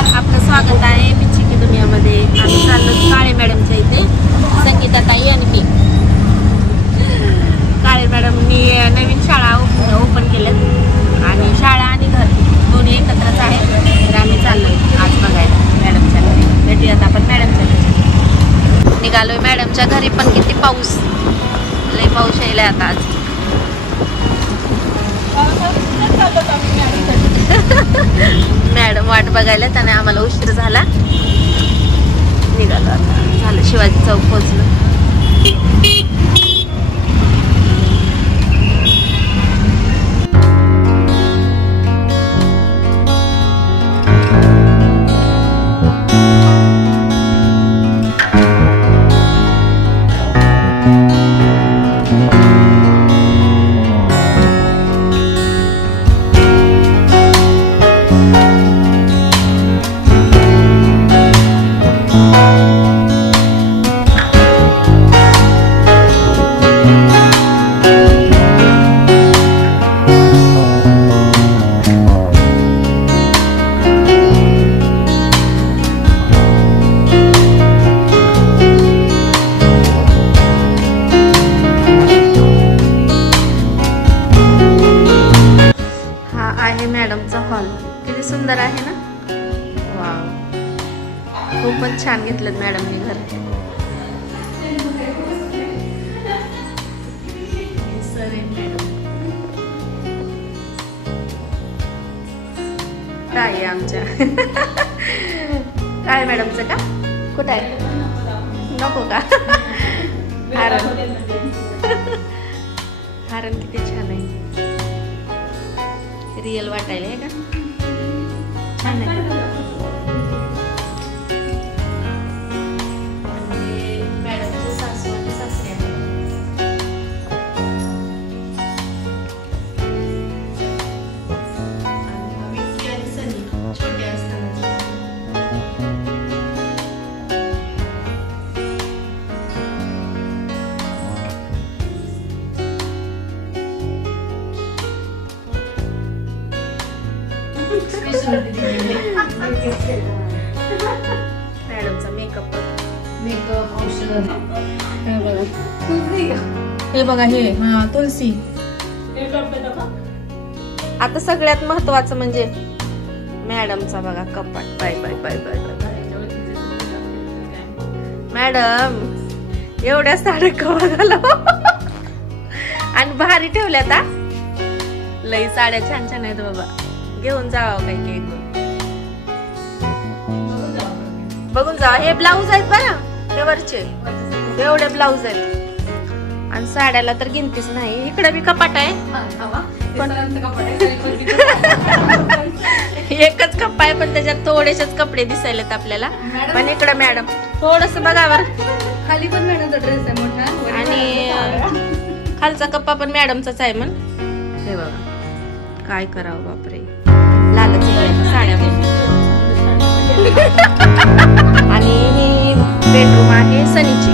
नमस्कार, आपलं स्वागत आहे पिच्ची की दुनियामध्ये. आम्ही चाललो काळे मॅडमच्या इथे, संगीता ताई आणि मी. काळे मॅडमनी नवीन शाळा ओपन केल्यात आणि शाळा आणि घर दोन्ही एकत्रच आहेत. तर आम्ही चाललोय आज बघायला मॅडमच्या घरी. भेटूयात आपण मॅडमच्या घरी. निघालोय मॅडमच्या घरी, पण किती पाऊस, लय पाऊस यायला आता आज. मॅडम वाट बघायला, त्याने आम्हाला उशीर झाला. निघालो आता, झालं शिवाजी चौक पोहोचलो. मॅडमचा हॉल किती सुंदर आहे ना. वाव, खूपच छान घेतलं मॅडमने घर. काय आहे आमच्या काय मॅडमचं का कुठं आहे, नको का. हारण किती छान आहे, रिअल वाटायला आहे का, छान आहे. मॅडमचे सासू आणि सासरे आहेत. विकी आणि सनी छोटे असताना, मॅडमचा मेकअप औषध हे बघा, हे हा तुलसी. आता सगळ्यात महत्वाचं म्हणजे मॅडमचा बघा कपाट. Bye bye bye bye bye. Madam एवढ्या साड्या कवा घाला आणि भारी ठेवल्यात. लई साड्या छान छान आहेत बाबा, घेऊन जावं काही काही बघून जा. हे ब्लाऊज आहेत बरं, हे वरचे एवढे ब्लाऊज आहेत आणि साड्याला तर गिनतीच नाही. इकडे बी कपाट आहे, पण एकच कप्पा आहे, पण त्याच्यात थोडेसेच कपडे दिसायलेत आपल्याला. पण इकडे मॅडम थोडस बघावर, खाली पण मॅडमचा ड्रेस आहे मोठा आणि खालचा कप्पा पण मॅडमचाच आहे. म्हण हे बघा, काय करावं बापरे, लालच साड्या. आणि ही बेडरूम आहे सनीची.